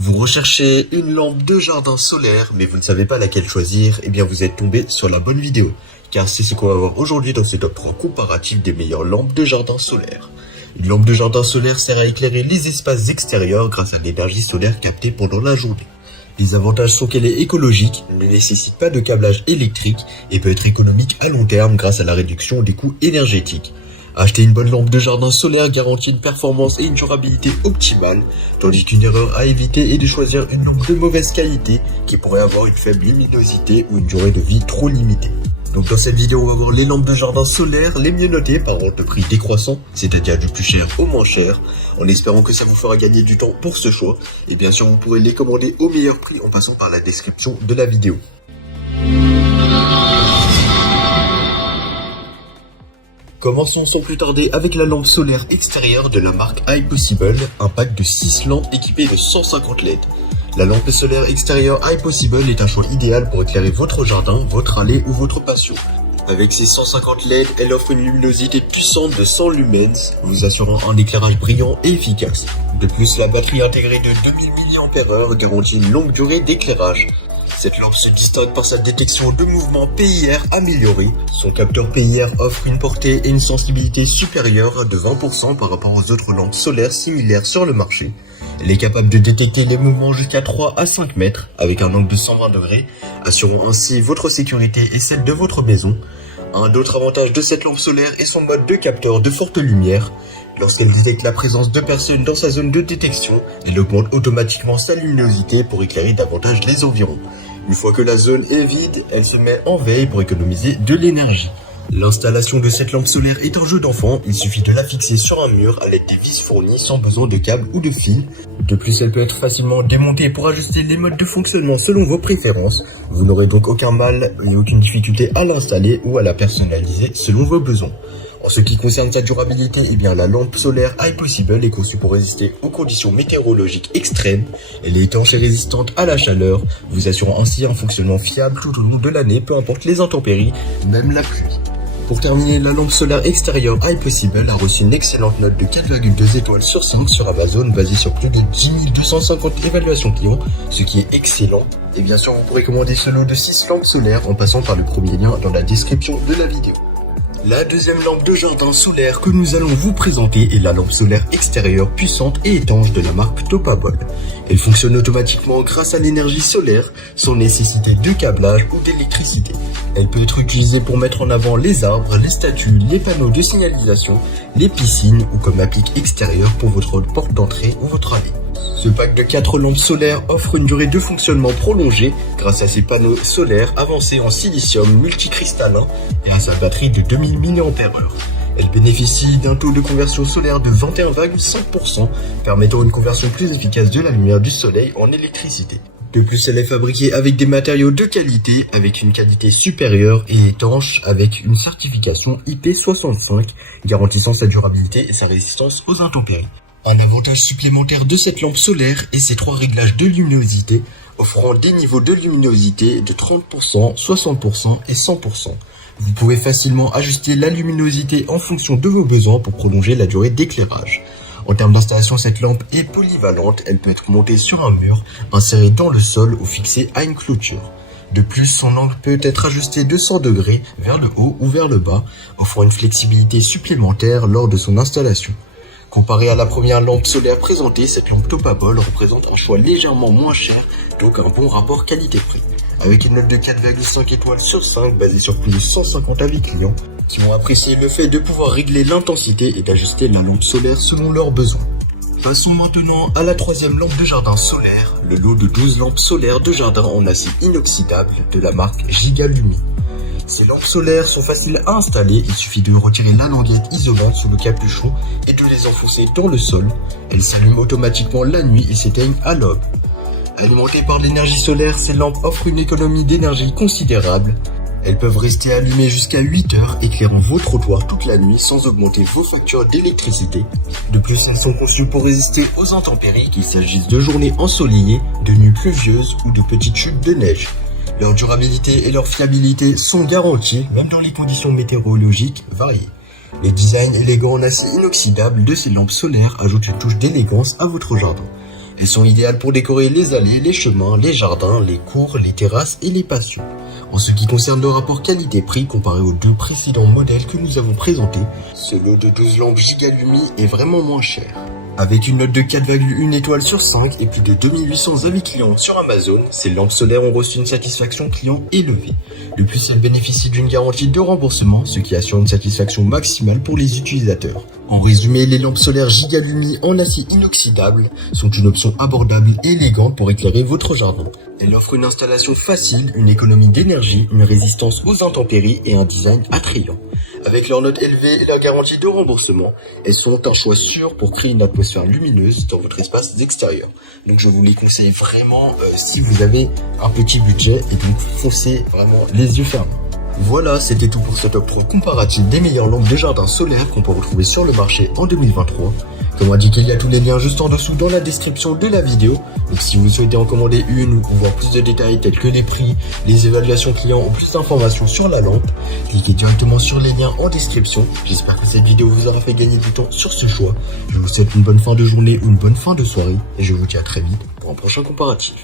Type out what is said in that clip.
Vous recherchez une lampe de jardin solaire, mais vous ne savez pas laquelle choisir, eh bien vous êtes tombé sur la bonne vidéo. Car c'est ce qu'on va voir aujourd'hui dans ce top 3 comparatif des meilleures lampes de jardin solaire. Une lampe de jardin solaire sert à éclairer les espaces extérieurs grâce à l'énergie solaire captée pendant la journée. Les avantages sont qu'elle est écologique, ne nécessite pas de câblage électrique et peut être économique à long terme grâce à la réduction des coûts énergétiques. Acheter une bonne lampe de jardin solaire garantit une performance et une durabilité optimale, tandis qu'une erreur à éviter est de choisir une lampe de mauvaise qualité qui pourrait avoir une faible luminosité ou une durée de vie trop limitée. Donc dans cette vidéo, on va voir les lampes de jardin solaire les mieux notées par ordre de prix décroissant, c'est-à-dire du plus cher au moins cher, en espérant que ça vous fera gagner du temps pour ce choix. Et bien sûr, vous pourrez les commander au meilleur prix en passant par la description de la vidéo. Commençons sans plus tarder avec la lampe solaire extérieure de la marque iPossible, un pack de 6 lampes équipées de 150 LED. La lampe solaire extérieure iPossible est un choix idéal pour éclairer votre jardin, votre allée ou votre patio. Avec ses 150 LED, elle offre une luminosité puissante de 100 lumens, vous assurant un éclairage brillant et efficace. De plus, la batterie intégrée de 2000 mAh garantit une longue durée d'éclairage. Cette lampe se distingue par sa détection de mouvement PIR améliorée. Son capteur PIR offre une portée et une sensibilité supérieure de 20% par rapport aux autres lampes solaires similaires sur le marché. Elle est capable de détecter les mouvements jusqu'à 3 à 5 mètres avec un angle de 120 degrés, assurant ainsi votre sécurité et celle de votre maison. Un autre avantage de cette lampe solaire est son mode de capteur de forte lumière. Lorsqu'elle détecte la présence de personnes dans sa zone de détection, elle augmente automatiquement sa luminosité pour éclairer davantage les environs. Une fois que la zone est vide, elle se met en veille pour économiser de l'énergie. L'installation de cette lampe solaire est un jeu d'enfant, il suffit de la fixer sur un mur à l'aide des vis fournies sans besoin de câbles ou de fils. De plus, elle peut être facilement démontée pour ajuster les modes de fonctionnement selon vos préférences. Vous n'aurez donc aucun mal et aucune difficulté à l'installer ou à la personnaliser selon vos besoins. En ce qui concerne sa durabilité, eh bien la lampe solaire iPossible est conçue pour résister aux conditions météorologiques extrêmes. Elle est étanche et résistante à la chaleur, vous assurant ainsi un fonctionnement fiable tout au long de l'année, peu importe les intempéries, même la pluie. Pour terminer, la lampe solaire extérieure iPossible a reçu une excellente note de 4,2 étoiles sur 5 sur Amazon, basée sur plus de 10 250 évaluations clients, ce qui est excellent. Et bien sûr, vous pourrez commander ce lot de 6 lampes solaires en passant par le premier lien dans la description de la vidéo. La deuxième lampe de jardin solaire que nous allons vous présenter est la lampe solaire extérieure puissante et étanche de la marque Topabol. Elle fonctionne automatiquement grâce à l'énergie solaire, sans nécessiter de câblage ou d'électricité. Elle peut être utilisée pour mettre en avant les arbres, les statues, les panneaux de signalisation, les piscines ou comme applique extérieure pour votre porte d'entrée ou votre allée. Ce pack de 4 lampes solaires offre une durée de fonctionnement prolongée grâce à ses panneaux solaires avancés en silicium multicristallin et à sa batterie de 2000 mAh. Elle bénéficie d'un taux de conversion solaire de 21,5%, permettant une conversion plus efficace de la lumière du soleil en électricité. De plus, elle est fabriquée avec des matériaux de qualité, avec une qualité supérieure et étanche, avec une certification IP65, garantissant sa durabilité et sa résistance aux intempéries. Un avantage supplémentaire de cette lampe solaire est ses 3 réglages de luminosité, offrant des niveaux de luminosité de 30%, 60% et 100%. Vous pouvez facilement ajuster la luminosité en fonction de vos besoins pour prolonger la durée d'éclairage. En termes d'installation, cette lampe est polyvalente, elle peut être montée sur un mur, insérée dans le sol ou fixée à une clôture. De plus, son angle peut être ajusté de 100 degrés vers le haut ou vers le bas, offrant une flexibilité supplémentaire lors de son installation. Comparé à la première lampe solaire présentée, cette lampe Topabol représente un choix légèrement moins cher, donc un bon rapport qualité-prix. Avec une note de 4,5 étoiles sur 5 basée sur plus de 150 avis clients, qui ont apprécié le fait de pouvoir régler l'intensité et d'ajuster la lampe solaire selon leurs besoins. Passons maintenant à la troisième lampe de jardin solaire, le lot de 12 lampes solaires de jardin en acier inoxydable de la marque Gigalumi. Ces lampes solaires sont faciles à installer, il suffit de retirer la languette isolante sous le capuchon et de les enfoncer dans le sol. Elles s'allument automatiquement la nuit et s'éteignent à l'aube. Alimentées par l'énergie solaire, ces lampes offrent une économie d'énergie considérable. Elles peuvent rester allumées jusqu'à 8 heures, éclairant vos trottoirs toute la nuit sans augmenter vos factures d'électricité. De plus, elles sont conçues pour résister aux intempéries, qu'il s'agisse de journées ensoleillées, de nuits pluvieuses ou de petites chutes de neige. Leur durabilité et leur fiabilité sont garanties, même dans les conditions météorologiques variées. Les designs élégants en acier inoxydable de ces lampes solaires ajoutent une touche d'élégance à votre jardin. Elles sont idéales pour décorer les allées, les chemins, les jardins, les cours, les terrasses et les patios. En ce qui concerne le rapport qualité-prix comparé aux deux précédents modèles que nous avons présentés, ce lot de 12 lampes Gigalumi est vraiment moins cher. Avec une note de 4,1 étoiles sur 5 et plus de 2800 avis clients sur Amazon, ces lampes solaires ont reçu une satisfaction client élevée. De plus, elles bénéficient d'une garantie de remboursement, ce qui assure une satisfaction maximale pour les utilisateurs. En résumé, les lampes solaires Gigalumi en acier inoxydable sont une option abordable et élégante pour éclairer votre jardin. Elles offrent une installation facile, une économie d'énergie, une résistance aux intempéries et un design attrayant. Avec leur note élevée et la garantie de remboursement, elles sont un choix sûr pour créer une atmosphère lumineuse dans votre espace extérieur. Donc je vous les conseille vraiment si vous avez un petit budget et donc foncez vraiment les yeux fermés. Voilà, c'était tout pour ce top 3 comparatif des meilleures lampes de jardin solaires qu'on peut retrouver sur le marché en 2023. Comme indiqué, il y a tous les liens juste en dessous dans la description de la vidéo. Donc si vous souhaitez en commander une ou voir plus de détails tels que les prix, les évaluations clients ou plus d'informations sur la lampe, cliquez directement sur les liens en description. J'espère que cette vidéo vous aura fait gagner du temps sur ce choix. Je vous souhaite une bonne fin de journée ou une bonne fin de soirée et je vous dis à très vite pour un prochain comparatif.